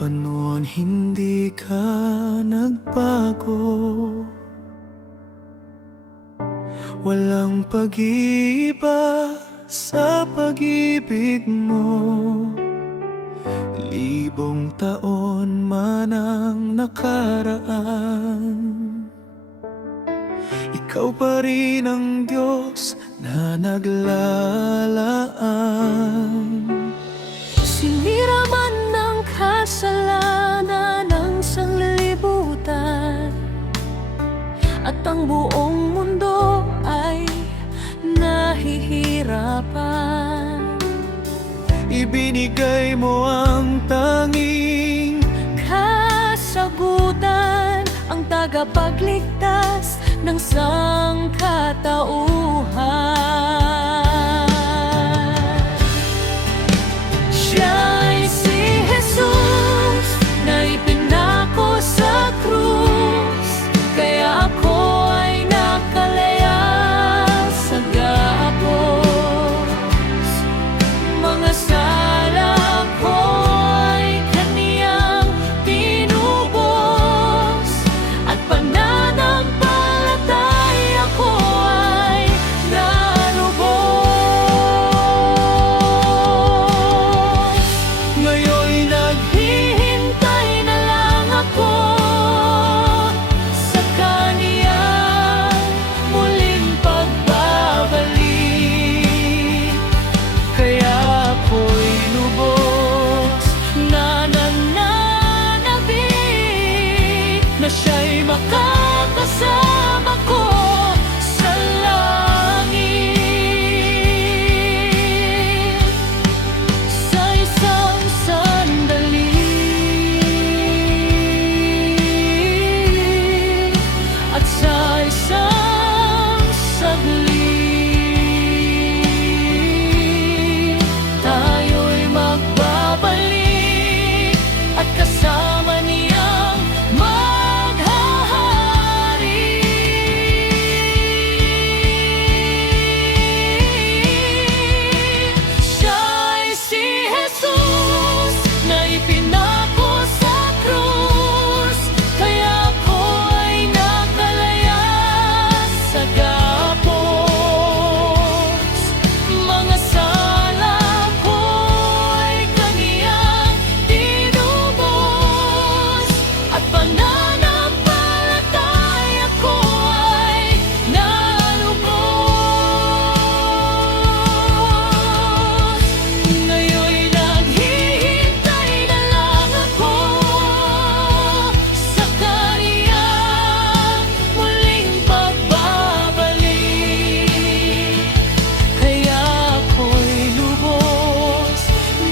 pa noon hindi ka nagbago. Walang pag-iiba sa pag-ibig mo. Libong taon man ang nakaraan, ikaw pa rin ang Diyos na naglalaan. Sinira man ng kasalanan ng sanlibutan, at ang buong mundo ay nahihirapan. Ibinigay mo ang tanging kasagutan, ang tagapagligtas ng sangkatauhan. Siya'y si Jesus na ipinako sa krus, kaya ako ay nakalaya sa gapos. Mga sala ko ay kaniyang tinubos, at pananampalataya ko ay nalubos. Ngayon'y naghihintay na lang ako sa kaniyang muling pagbabalik. kaya ako'y Lubos na nananabik na siya'y makakasama ko sa langit sa isang sandali, at sa isang saglit tayo'y magbabalik at kasama niyang maghahari. Siya'y si Jesus na ipinako sa krus, kaya ako ay nakalaya sa gapos. Mga sala ko ay kaniyang tinubos, at pananampalataya ko ay nalubos. Ngayon'y naghihintay na lang ako sa kaniyang muling pagbabalik. Kaya ako'y lubos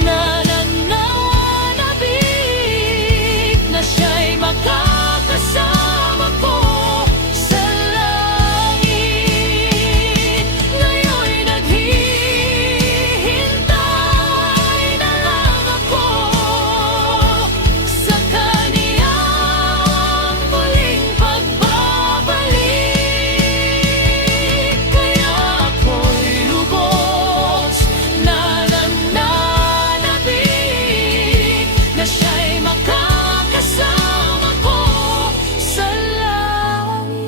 na nananabik na siya'y makakasama ko sa langit. Ngayon'y naghihintay na lang ako sa kaniyang muling pagbabalik. Kaya ako'y lubos na nananabik na siya'y makakasama ko sa langit.